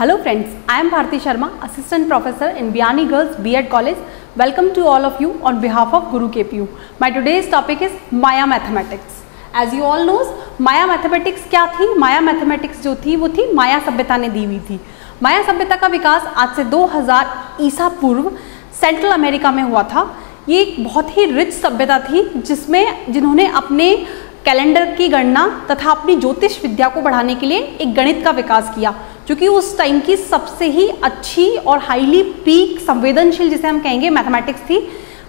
Hello friends, I am Bharti Sharma, Assistant Professor in Vianney Girls B.Ed College. Welcome to all of you on behalf of Guru KPU. My today's topic is Maya Mathematics. As you all knows, Maya Mathematics क्या थी? Maya Mathematics जो थी वो थी माया सभ्यता ने दी हुई थी। माया सभ्यता का विकास आज से 2000 ईसा पूर्व सेंट्रल अमेरिका में हुआ था। ये एक बहुत ही रिच सभ्यता थी जिन्होंने अपने कैलेंडर की गणना तथा अपनी ज्योतिष विद्या को बढ़ाने के लिए एक गणित का विकास किया, जो कि उस टाइम की सबसे ही अच्छी और हाईली पीक संवेदनशील जिसे हम कहेंगे मैथमेटिक्स थी।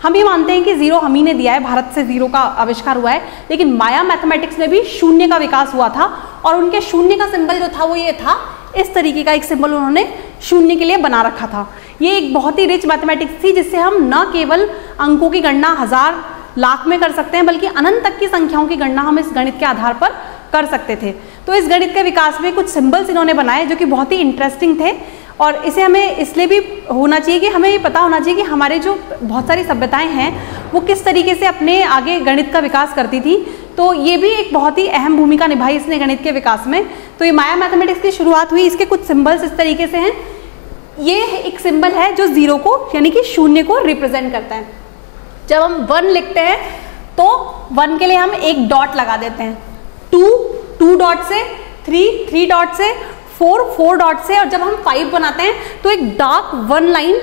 हम ये मानते हैं कि जीरो हम ही ने दिया है, भारत से जीरो का आविष्कार हुआ है, लेकिन माया मैथमेटिक्स में भी शून्य का विकास हुआ था और उनके शून्य का सिंबल जो था वो ये था, इस तरीके का एक सिंबल उन्होंने शून्य के लिए बना रखा था। ये एक बहुत ही रिच मैथमेटिक्स थी जिससे हम न केवल अंकों की गणना हजार लाख में कर सकते हैं, बल्कि अनंत तक की संख्याओं की गणना हम इस गणित के आधार पर कर सकते थे। तो इस गणित के विकास में कुछ सिंबल्स इन्होंने बनाए जो कि बहुत ही इंटरेस्टिंग थे, और इसे हमें इसलिए भी होना चाहिए कि हमें ये पता होना चाहिए कि हमारे जो बहुत सारी सभ्यताएं हैं वो किस तरीके से अपने आगे गणित का विकास करती थी। तो ये भी एक बहुत ही अहम भूमिका निभाई इसने गणित के विकास में। तो ये माया मैथमेटिक्स की शुरुआत हुई। इसके कुछ सिंबल्स इस तरीके से हैं। ये एक सिंबल है जो जीरो को यानी कि शून्य को रिप्रेजेंट करता है। जब हम 1 लिखते हैं तो 1 के लिए हम एक डॉट लगा देते हैं, 2 डॉट से, 3 डॉट से, 4 डॉट से, और जब हम 5 बनाते हैं तो एक डार्क 1 लाइन,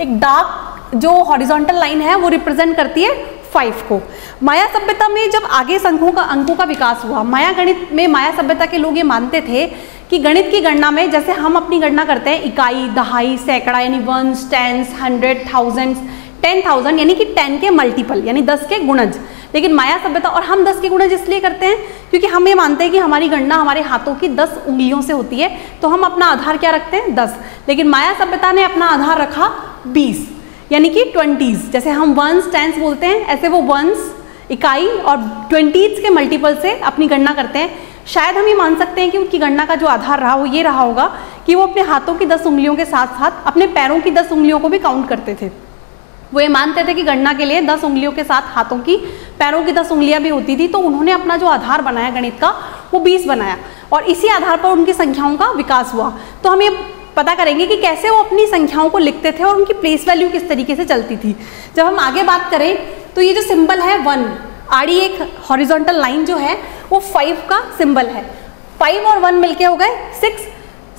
एक डार्क जो हॉरिजॉन्टल लाइन है वो रिप्रेजेंट करती है 5 को। माया सभ्यता में जब आगे अंकों का विकास हुआ, माया गणित में माया सभ्यता के लोग ये मानते थे कि गणित की गणना में जैसे हम अपनी गणना करते हैं इकाई, दहाई, सैकड़ा यानी वंस, टेंस, 100, थाउजेंड्स, 10,000 यानी कि 10 के मल्टीपल यानी 10 के गुणज। लेकिन माया सभ्यता, और हम 10 के गुणज इसलिए करते हैं क्योंकि हम ये मानते हैं कि हमारी गणना हमारे हाथों की 10 उंगलियों से होती है, तो हम अपना आधार क्या रखते हैं 10। लेकिन माया सभ्यता ने अपना आधार रखा 20 यानी कि 20s। जैसे हम वंस, टेंस बोलते हैं, ऐसे वो वंस, इकाई और 20s के मल्टीपल से अपनी गणना करते हैं। शायद हम ये मान सकते हैं कि उनकी गणना का जो आधार रहा वो ये रहा होगा कि वो अपने हाथों की 10 उंगलियों के साथ साथ अपने पैरों की 10 उंगलियों को भी काउंट करते थे। वो ये मानते थे कि गणना के लिए 10 उंगलियों के साथ हाथों की, पैरों की 10 उंगलियां भी होती थी। तो उन्होंने अपना जो आधार बनाया गणित का वो 20 बनाया, और इसी आधार पर उनकी संख्याओं का विकास हुआ। तो हम ये पता करेंगे कि कैसे वो अपनी संख्याओं को लिखते थे और उनकी प्लेस वैल्यू किस तरीके से चलती थी। जब हम आगे बात करें तो ये जो सिंबल है 1, आड़ी एक हॉरिजॉन्टल लाइन जो है वो 5 का सिंबल है। 5 और 1 मिलके हो गए 6।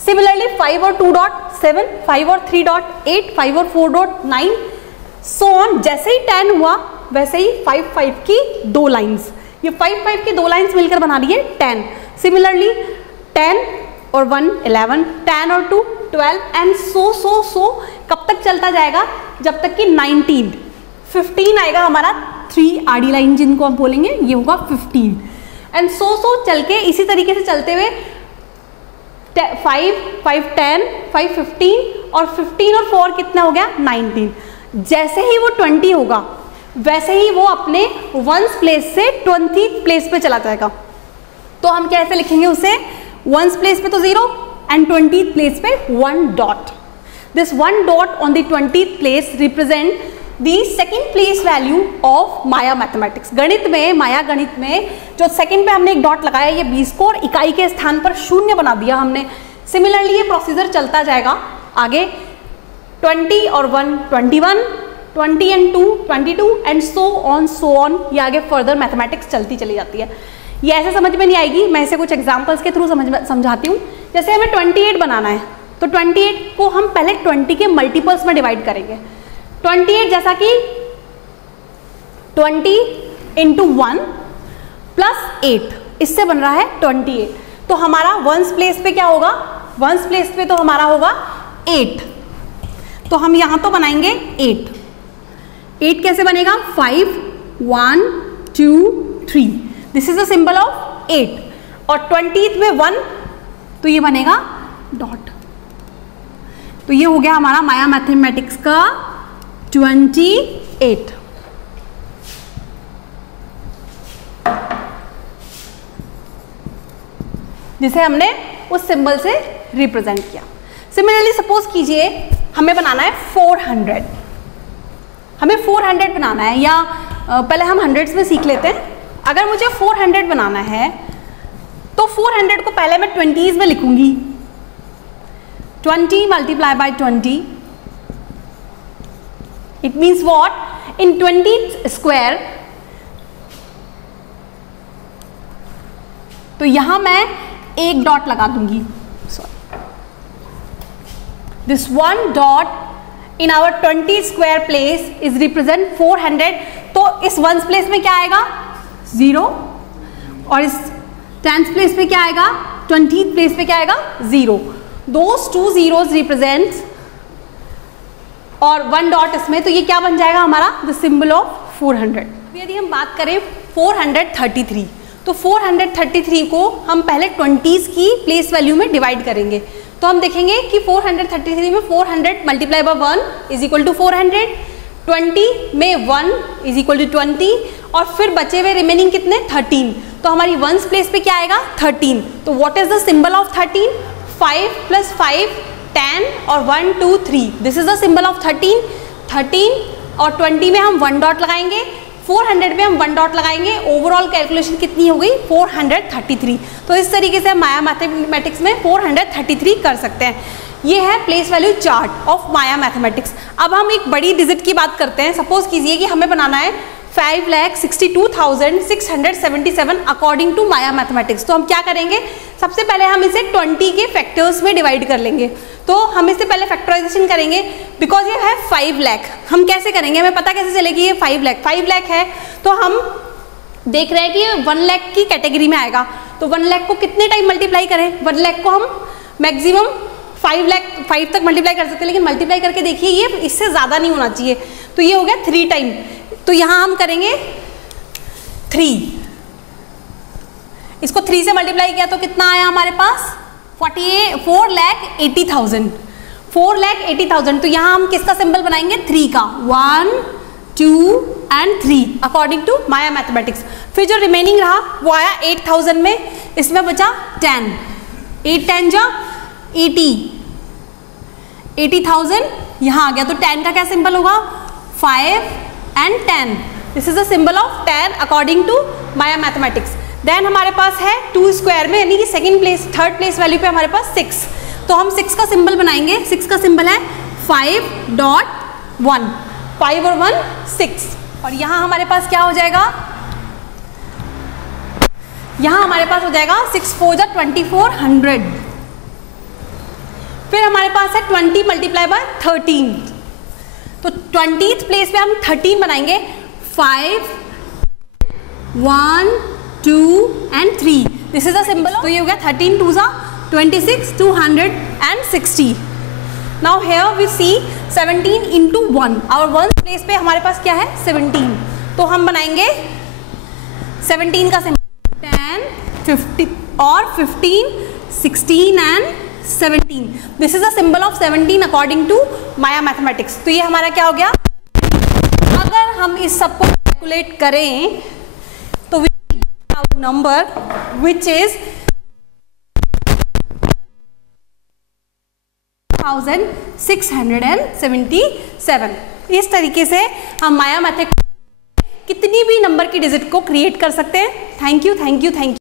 सिमिलरली 5 और 2 डॉट 7, 5 और 3 डॉट 8, 5 और 4 डॉट 9, सो ऑन। जैसे ही 10 हुआ वैसे ही 5 की 2 लाइंस, ये 5 की 2 लाइंस मिलकर बना रही है 10। सिमिलरली 10 और 1 11, 10 और 2 12 एंड सो कब तक चलता जाएगा? जब तक कि 19, 15 आएगा हमारा 3 आड़ी लाइन जिनको हम बोलेंगे, ये होगा 15 एंड सो चल के इसी तरीके से चलते हुए 5 10, 5 15 और 15 और 4 कितना हो गया 19। जैसे ही वो 20 होगा वैसे ही वो अपने 1s प्लेस से 20th प्लेस पे चला जाएगा। तो हम कैसे लिखेंगे उसे? 1s प्लेस पे तो 0 एंड 20th प्लेस पे 1 dot. This 1 dot on the 20th place represent the second place value of Maya mathematics. गणित में, माया गणित में जो सेकेंड पे हमने एक डॉट लगाया, ये 20 को, और इकाई के स्थान पर 0 बना दिया हमने। सिमिलरली ये प्रोसीजर चलता जाएगा आगे, 20 और 1 21, 20 एंड 2 22 एंड सो ऑन। ये आगे फर्दर मैथमेटिक्स चलती चली जाती है। ये ऐसे समझ में नहीं आएगी, मैं इसे कुछ एग्जांपल्स के थ्रू समझाती हूँ। जैसे हमें 28 बनाना है तो 28 को हम पहले 20 के मल्टीपल्स में डिवाइड करेंगे। 28 जैसा कि 20 इंटू 1 प्लस 8, इससे बन रहा है 28। तो हमारा 1s प्लेस पे क्या होगा? 1s प्लेस पे तो हमारा होगा 8। तो हम यहां तो बनाएंगे 8 कैसे बनेगा? 5 1 2 3, this is the symbol of 8। और 20th में 1 तो ये बनेगा डॉट। तो ये हो गया हमारा माया मैथमेटिक्स का 28। जिसे हमने उस सिंबल से रिप्रेजेंट किया। सिमिलरली सपोज कीजिए हमें बनाना है 400, हमें 400 बनाना है, या पहले हम हंड्रेड्स में सीख लेते हैं। अगर मुझे 400 बनाना है तो 400 को पहले मैं 20s में लिखूंगी, 20 multiplied by 20, it means what? In 20 square, तो यहां मैं एक डॉट लगा दूंगी, this one dot in our 20 square place is represent 400, तो इस ones place में क्या आएगा 0 और इस 10th place पे क्या आएगा 20th place पे क्या आएगा 0. those two zeros represents और वन डॉट इसमें, तो ये क्या बन जाएगा हमारा द सिंबल ऑफ 400. यदि हम बात करें 433, तो 433 को हम पहले 20s की प्लेस वैल्यू में डिवाइड करेंगे. तो हम देखेंगे कि 433 में 400 multiply by 1 is equal to 400, 20 में 1 इज इक्वल टू 20 और फिर बचे हुए रिमेनिंग कितने 13. तो हमारी वंस प्लेस पे क्या आएगा 13. तो what is the symbol of 13? 5 + 5 10 और 1 2 3, this is the symbol of 13. 13 और 20 में हम 1 डॉट लगाएंगे, 400 में हम 1 डॉट लगाएंगे. ओवरऑल कैलकुलेशन कितनी हो गई 433. तो इस तरीके से हम माया मैथमेटिक्स में 433 कर सकते हैं. ये है place value chart of Maya mathematics. अब हम एक बड़ी डिजिट की बात करते हैं. सपोज कीजिए कि हमें बनाना है 5,62,677 अकॉर्डिंग टू माया मैथमेटिक्स. तो हम क्या करेंगे, सबसे पहले हम इसे 20 के फैक्टर्स में डिवाइड कर लेंगे. तो हम इससे पहले फैक्टराइजेशन करेंगे बिकॉज ये है 5 लाख. हम कैसे करेंगे, हमें पता कैसे चलेगी ये 5 लाख है. तो हम देख रहे हैं कि ये 1 लाख की कैटेगरी में आएगा. तो 1 लाख को कितने टाइम मल्टीप्लाई करें, 1 लाख को हम मैक्सिमम 5 तक मल्टीप्लाई कर सकते हैं, लेकिन मल्टीप्लाई करके देखिए ये इससे ज़्यादा नहीं होना चाहिए. तो ये हो गया 3 टाइम. तो यहाँ हम करेंगे 3, इसको 3 से मल्टीप्लाई किया तो कितना आया हमारे पास 4,80,000. 4,80,000. तो यहाँ हम किसका सिंबल बनाएंगे 3 का, 1 2 and 3 according to Maya mathematics. फिर जो रिमेनिंग रहा वो आया 8,000 में, इसमें बचा 10. 8 10 जा 80,000 यहाँ आ गया. तो 10 का क्या सिंबल होगा 5 and 10. This is the symbol of 10 according to Maya mathematics. Then हमारे पास है 2 स्क्वायर में, यानी कि थर्ड प्लेस वैल्यू पे हमारे पास 6. तो हम 6 का सिंबल बनाएंगे. 6 का सिंबल है 5.1, 5 और 1 6. और यहाँ हमारे पास क्या हो जाएगा, यहाँ हमारे पास हो जाएगा 6 4 जा 2400. फिर हमारे पास है 20 मल्टीप्लाई बाय 13. तो 20th प्लेस पे हम 13 बनाएंगे. 5 1 2 and 3, this is the symbol. तो ये हो गया 13 2 जा 26 260. Now here we see 17 into 1. Our 1 place पे हमारे पास क्या है 17. तो हम बनाएंगे 17 का सिंबल 10 50 और 15 16 and 17. This is the symbol of 17 according to Maya mathematics. तो ये हमारा क्या हो गया, अगर हम इस सब को कैलकुलेट करें तो we get our number which is 1677. इस तरीके से हम माया मैथमेटिक्स कितनी भी नंबर की डिजिट को क्रिएट कर सकते हैं. Thank you.